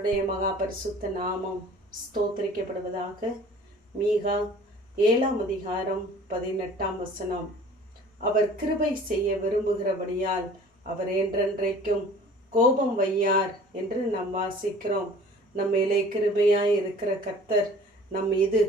கர்த்தருடைய மகா பரிசுத்த நாமம் ஸ்தோத்திரிக்கப்படுவதாக. மீகா 7:18. அவர் கிருபை செய்ய விரும்புகிறபடியால் அவர் என்றென்றைக்கும் கோபம் வையார் என்று நாம் வாசிக்கிறோம். நம் மேலே கிருபையாய் இருக்கிற கர்த்தர் நம் மீது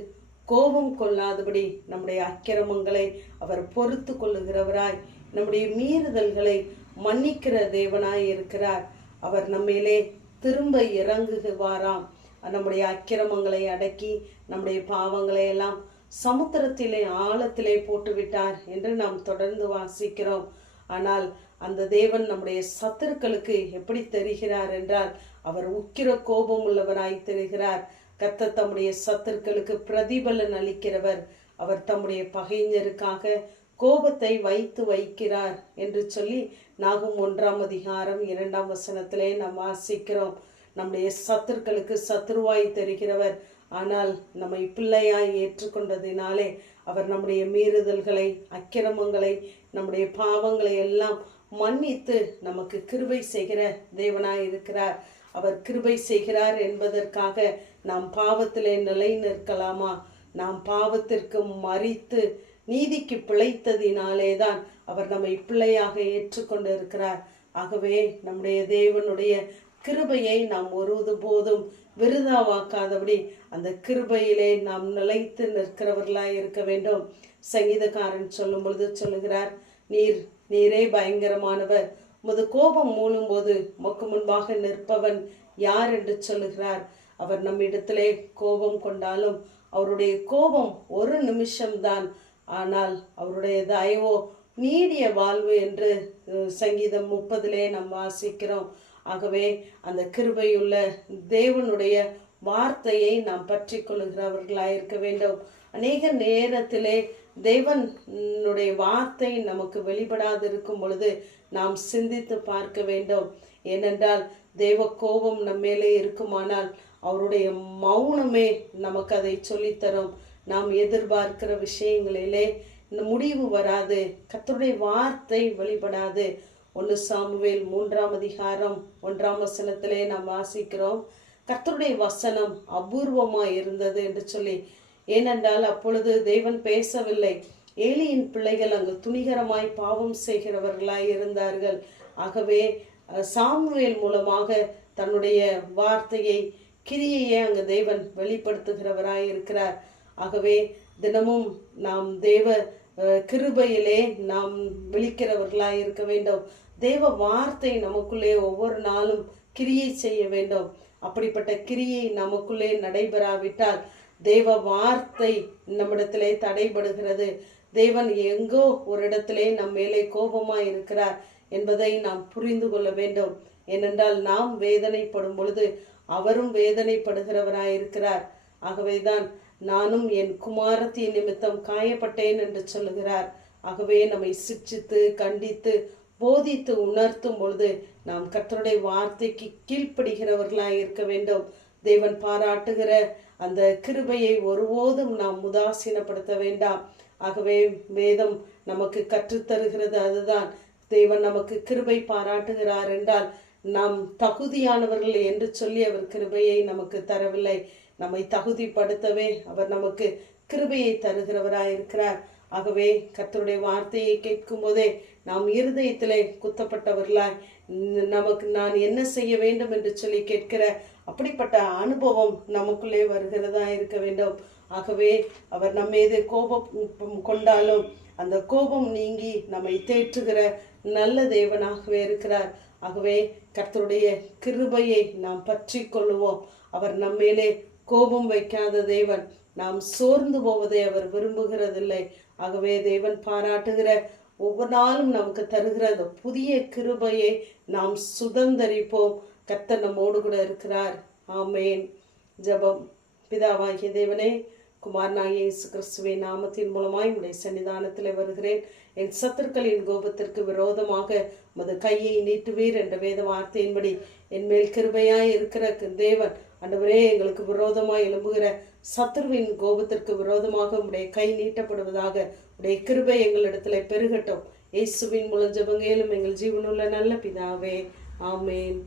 கோபம் கொள்ளாதபடி நம்முடைய அக்கிரமங்களை அவர் பொறுத்து கொள்ளுகிறவராய், நம்முடைய மீறுதல்களை மன்னிக்கிற தேவனாய் இருக்கிறார். அவர் நம்மேலே திரும்ப இறங்குவாராம். நம்முடைய அக்கிரமங்களை அடக்கி நம்முடைய பாவங்களை எல்லாம் சமுத்திரத்திலே ஆழத்திலே போட்டுவிட்டார் என்று நாம் தொடர்ந்து வாசிக்கிறோம். ஆனால் அந்த தேவன் நம்முடைய சத்துருக்களுக்கு எப்படி தெரிகிறார் என்றால், அவர் உக்கிர கோபம் உள்ளவராய் தெரிகிறார். கர்த்தர் தம்முடைய சத்துருக்களுக்கு பிரதிபலன் அளிக்கிறவர். அவர் தம்முடைய பகைஞருக்காக கோபத்தை வைக்கிறார் என்று சொல்லி நாகும் 1:2 நாம் வாசிக்கிறோம். நம்முடைய சத்துருக்களுக்கு சத்துருவாய் தெரிகிறவர். ஆனால் நம்மை பிள்ளையாய் ஏற்றுக்கொண்டதினாலே அவர் நம்முடைய மீறுதல்களை, அக்கிரமங்களை, நம்முடைய பாவங்களை எல்லாம் மன்னித்து நமக்கு கிருபை செய்கிற தேவனாய் இருக்கிறார். அவர் கிருபை செய்கிறார் என்பதற்காக நாம் பாவத்திலே நிலை நிற்கலாமா? நாம் பாவத்திற்கு மரித்து நீதிக்கு பிழைத்ததினாலே தான் அவர் நம்மை பிள்ளையாக ஏற்றுக்கொண்டு இருக்கிறார். ஆகவே நம்முடைய தேவனுடைய கிருபையை நாம் ஒருபோதும் விருதாவாக்காதபடி அந்த கிருபையிலே நாம் நிலைத்து நிற்கிறவர்களாய் இருக்க வேண்டும். சங்கீதக்காரன் சொல்லும் பொழுது சொல்லுகிறார், நீரே பயங்கரமானவர், உமது கோபம் மூழும் போது உமக்கு முன்பாக நிற்பவன் யார் என்று சொல்லுகிறார். அவர் நம்மிடத்திலே கோபம் கொண்டாலும் அவருடைய கோபம் ஒரு நிமிஷம்தான், ஆனால் அவருடைய தயவோ நீடிய வாழ்வு என்று சங்கீதம் 30 நாம் வாசிக்கிறோம். ஆகவே அந்த கிருபையுள்ள தேவனுடைய வார்த்தையை நாம் பற்றி கொள்ளுகிறவர்களாக இருக்க வேண்டும். அநேக நேரத்திலே தேவனுடைய வார்த்தை நமக்கு வெளிப்படாது இருக்கும் பொழுது நாம் சிந்தித்து பார்க்க வேண்டும். ஏனென்றால் தேவ கோபம் நம் மேலே இருக்குமானால் அவருடைய மௌனமே நமக்கு அதை சொல்லித்தரும். நாம் எதிர்பார்க்கிற விஷயங்களிலே முடிவு வராது, கர்த்தருடைய வார்த்தை வெளிப்படாது. 1 சாமுவேல் 3:1 நாம் வாசிக்கிறோம், கர்த்தருடைய வசனம் அபூர்வமாய் இருந்தது என்று சொல்லி. ஏனென்றால் அப்பொழுது தேவன் பேசவில்லை. ஏலியின் பிள்ளைகள் அங்கு துணிகரமாய் பாவம் செய்கிறவர்களாய் இருந்தார்கள். ஆகவே சாமுவேல் மூலமாக தன்னுடைய வார்த்தையை, கிரியையை அங்கு தேவன் வெளிப்படுத்துகிறவராய் இருக்கிறார். ஆகவே தினமும் நாம் தேவ கிருபையிலே நாம் விழிக்கிறவர்களாய் இருக்க வேண்டும். தேவ வார்த்தை நமக்குள்ளே ஒவ்வொரு நாளும் கிரியை செய்ய வேண்டும். அப்படிப்பட்ட கிரியை நமக்குள்ளே நடைபெறாவிட்டால் தேவ வார்த்தை நம்மிடத்திலே தடைபடுகிறது. தேவன் எங்கோ ஒரு இடத்திலே நம் மேலே கோபமாய் இருக்கிறார் என்பதை நாம் புரிந்து கொள்ள வேண்டும். ஏனென்றால் நாம் வேதனைப்படும் பொழுது அவரும் வேதனைப்படுகிறவராய் இருக்கிறார். ஆகவேதான் நானும் என் குமாரத்தி நிமித்தம் காயப்பட்டேன் என்று சொல்லுகிறார். ஆகவே நம்மை சிட்சித்து கண்டித்து போதித்து உணர்த்தும் பொழுது நாம் கர்த்தருடைய வார்த்தைக்கு கீழ்ப்படுகிறவர்களாய் இருக்க வேண்டும். தேவன் பாராட்டுகிற அந்த கிருபையை ஒருபோதும் நாம் உதாசீனப்படுத்த வேண்டாம். ஆகவே வேதம் நமக்கு கற்றுத்தருகிறது அதுதான். தேவன் நமக்கு கிருபை பாராட்டுகிறார் என்றால் நாம் தகுதியானவர்கள் என்று சொல்லி அவர் கிருபையை நமக்கு தரவில்லை. நம்மை தகுதிப்படுத்தவே அவர் நமக்கு கிருபையை தருகிறவராயிருக்கிறார். ஆகவே கர்த்தருடைய வார்த்தையை கேட்கும் போதே நாம் இருதயத்திலே குத்தப்பட்டவர்களாய் நான் என்ன செய்ய வேண்டும் என்று சொல்லி கேட்கிற அப்படிப்பட்ட அனுபவம் நமக்குள்ளே வருகிறதா இருக்க வேண்டும். ஆகவே அவர் நம்ம மீது கோபம் கொண்டாலும் அந்த கோபம் நீங்கி நம்மை தேற்றுகிற நல்ல தேவனாகவே இருக்கிறார். ஆகவே கர்த்தருடைய கிருபையை நாம் பற்றி கொள்ளுவோம். அவர் நம்மேலே கோபம் வைக்காத தேவன். நாம் சோர்ந்து போவதை அவர் விரும்புகிறதில்லை. ஆகவே தேவன் பாராட்டுகிற ஒவ்வொரு நாளும் நமக்கு தருகிற அந்த புதிய கிருபையை நாம் சுதந்தரிப்போம். கர்த்தர் நம்மோடு கூட இருக்கிறார். ஆமேன். ஜெபம். பிதாவாகிய தேவனே, குமாரனாகிய இயேசு கிறிஸ்துவின் நாமத்தின் மூலமாய் உடைய சன்னிதானத்தில் வருகிறேன். என் சத்துருக்களின் கோபத்திற்கு விரோதமாக உமது கையை நீட்டுவீர் என்ற வேத வார்த்தையின்படி என் மேல் கிருபையாய் இருக்கிற தேவன் ஆண்டவரே, எங்களுக்கு விரோதமாய் எழும்புகிற சத்துருவின் கோபத்திற்கு விரோதமாக உடைய கை நீட்டப்படுவதாக. உடைய கிருபை எங்களிடத்துல பெருகட்டும். இயேசுவின் மூலம் ஜெபங்கேலும் எங்கள் ஜீவனுள்ள நல்ல பிதாவே. ஆமேன்.